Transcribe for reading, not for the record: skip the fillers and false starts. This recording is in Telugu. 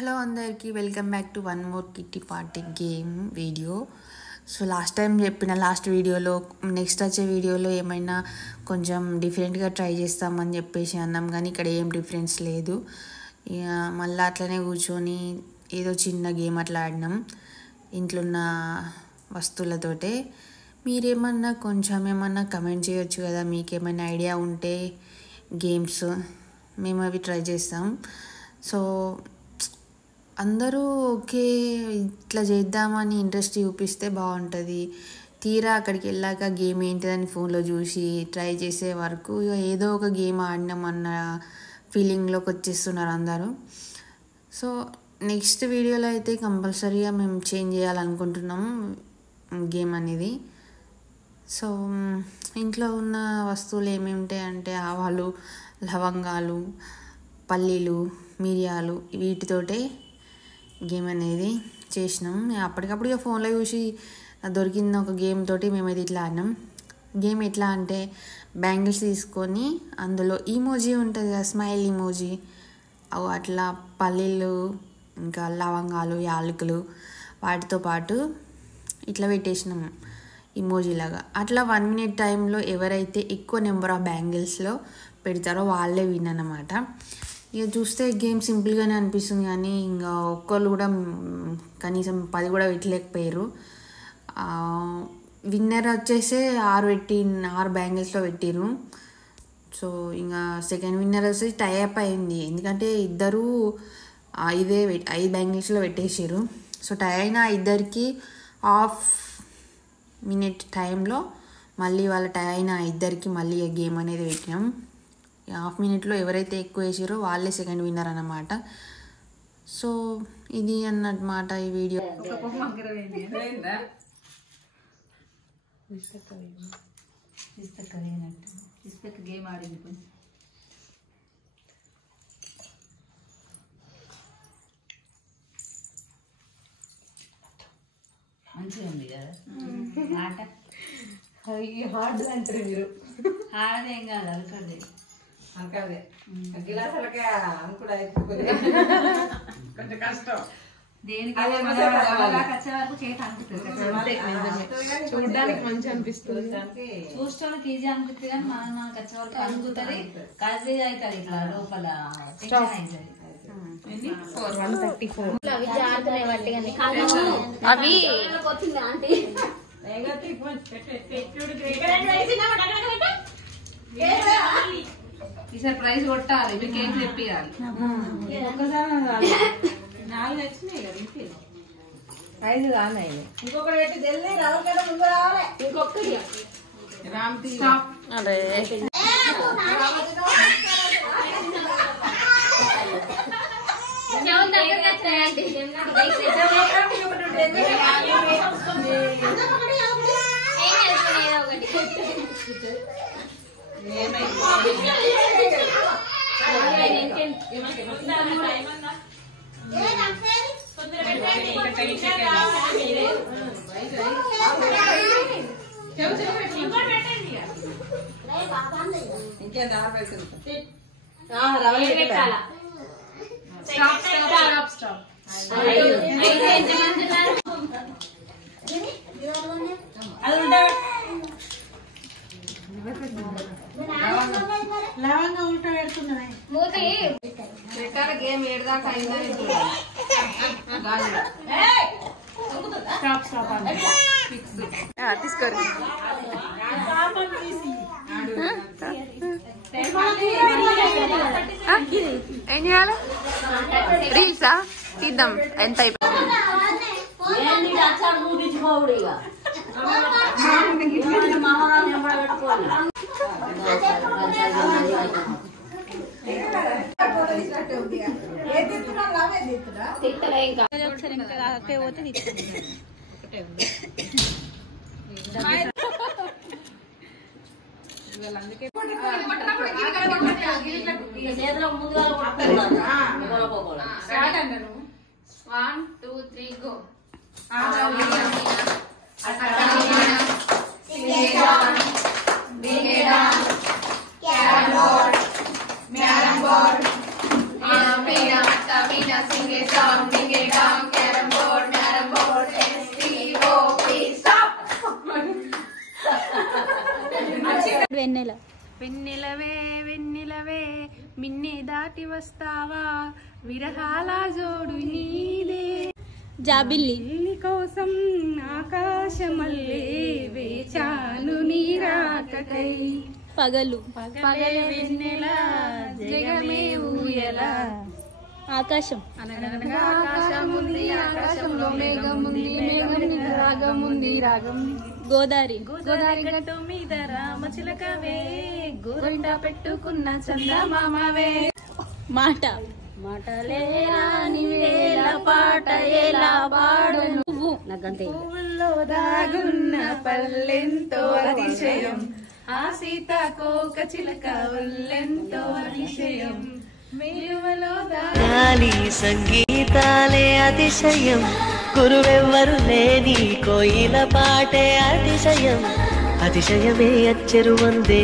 హలో అందరికీ welcome back to one more kitty party game video. So last time చెప్పిన లాస్ట్ వీడియోలో నెక్స్ట్ వచ్చే వీడియోలో ఏమైనా కొంచెం డిఫరెంట్గా ట్రై చేస్తామని చెప్పేసి అన్నాం, కానీ ఇక్కడ ఏం డిఫరెన్స్ లేదు. ఇక మళ్ళీ అట్లనే కూర్చొని ఏదో చిన్న గేమ్ అట్లా ఆడినాం ఇంట్లో ఉన్న వస్తువులతోటే. మీరేమన్నా కొంచెం ఏమన్నా కమెంట్ చేయొచ్చు కదా, మీకేమైనా ఐడియా ఉంటే గేమ్స్ మేము అవి ట్రై చేస్తాం. సో అందరూ ఓకే ఇట్లా చేద్దామని ఇంట్రెస్ట్ చూపిస్తే బాగుంటుంది. తీరా అక్కడికి వెళ్ళాక గేమ్ ఏంటిదని ఫోన్లో చూసి ట్రై చేసే వరకు ఏదో ఒక గేమ్ ఆడినామన్న ఫీలింగ్లోకి వచ్చేస్తున్నారు అందరూ. సో నెక్స్ట్ వీడియోలో అయితే కంపల్సరీగా మేము చేంజ్ చేయాలనుకుంటున్నాం గేమ్ అనేది. సో ఇంట్లో ఉన్న వస్తువులు ఏమేమి ఉంటాయంటే ఆవాలు, లవంగాలు, పల్లీలు, మిరియాలు, వీటితోటే గేమ్ అనేది చేసినాం. అప్పటికప్పుడు ఇక ఫోన్లో చూసి దొరికిన ఒక గేమ్ తోటి మేమైతే ఇట్లా ఆడినాం. గేమ్ ఎట్లా అంటే బ్యాంగిల్స్ తీసుకొని అందులో ఈమోజీ ఉంటుంది కదా, స్మైల్ ఈమోజీ, అవి అట్లా పల్లీలు ఇంకా లవంగాలు, యాలకులు వాటితో పాటు ఇట్లా పెట్టేసినాం ఇమోజీ లాగా. అట్లా 1 minute టైంలో ఎవరైతే ఎక్కువ నెంబర్ ఆఫ్ బ్యాంగిల్స్లో పెడతారో వాళ్ళే విన్ అన్నమాట. ఇక చూస్తే గేమ్ సింపుల్గానే అనిపిస్తుంది, కానీ ఇంకా ఒక్కళ్ళు కూడా కనీసం 10 కూడా పెట్టలేకపోయారు. విన్నర్ వచ్చేసి 6 బ్యాంగిల్స్లో పెట్టిరు. సో ఇంకా సెకండ్ విన్నర్ వచ్చి టై అప్ అయింది, ఎందుకంటే ఇద్దరు 5 బ్యాంగిల్స్లో పెట్టేసారు. సో టై అయిన ఇద్దరికి 1/2 minute టైంలో మళ్ళీ వాళ్ళ టై అయిన ఇద్దరికి మళ్ళీ గేమ్ అనేది పెట్టినాం. 1/2 minute ఎవరైతే ఎక్కువ వేసారో వాళ్ళే సెకండ్ విన్నర్ అన్నమాట. సో ఇది అన్నమాట ఈ వీడియో. గేమ్ ఆడింది మంచిగా ఉంది కదా ఆట. హార్డ్ అంటారు మీరు, హార్డ్ ఏం కాదు, అలకదే అంకదే గిలాసులకే అంకుడు అయిపోయింది, కొంచెం కష్టం. వచ్చే వరకు చేతి అనిపిస్తుంది, చూడడానికి మంచి అనిపిస్తుంది, చూసుకోవడానికి ఈజీ అనిపిస్తుంది, కానీ మనకి వచ్చే వరకు అనుకుతుంది, కలిసి అవుతుంది ఇట్లా లోపల అవి ఈసారి ప్రైజ్ కొట్టాలి, మీరు కేక్ తెప్పియాలి. నాలుగు వచ్చినాయి కదా, 5 రానాయి. ఇంకొకటి పెట్టి జల్దీ రావాలి, ముందు రావాలి. ఇంకొకటి అదే ఇంకేం దారి పెడుతుంది. లవంగా ఉల్టా పెడుతున్నాయి. పెట్టాలి గేమ్ ఏడదాకా అయిందని తీసుకోరు ఏం చేయాలి? రీల్సా తీద్దాం. ఎంత చేతిలో ముందుగా 1 2 3 గో. Carrom board, వెన్నెల వెన్నెలవే వెన్నెలవే మిన్నే దాటి వస్తావా విరహాల జోడు నీదే జాబిల్లి నీ కోసం ఆకాశమల్లే వేచాను నీ రాకకై పగలు పగలే వెన్నెల జగమే ఊయల ఆకాశం అనగనగా ఆకాశం ఉంది ఆకాశంలో మేఘం ఉంది మేఘం మీద రాగం ఉంది రాగం గోదారి గోదావరి గట్టు మీద రామచిలకవే గోరింట పెట్టుకున్న చందమామవే మాట మాటలే రాని వేళ పాట ఎలా పాడను పువ్వుల్లో దాగున్న పల్లెంతో అతిశయం ఆ సీతాకోక చిలక ఒళ్ళెంతో అతిశయం మేలువలో గాలి సంగీతాలే అతిశయం గురువెవ్వరు లేని కోయిల పాటే అతిశయం అతిశయమే అచ్చెరు వందే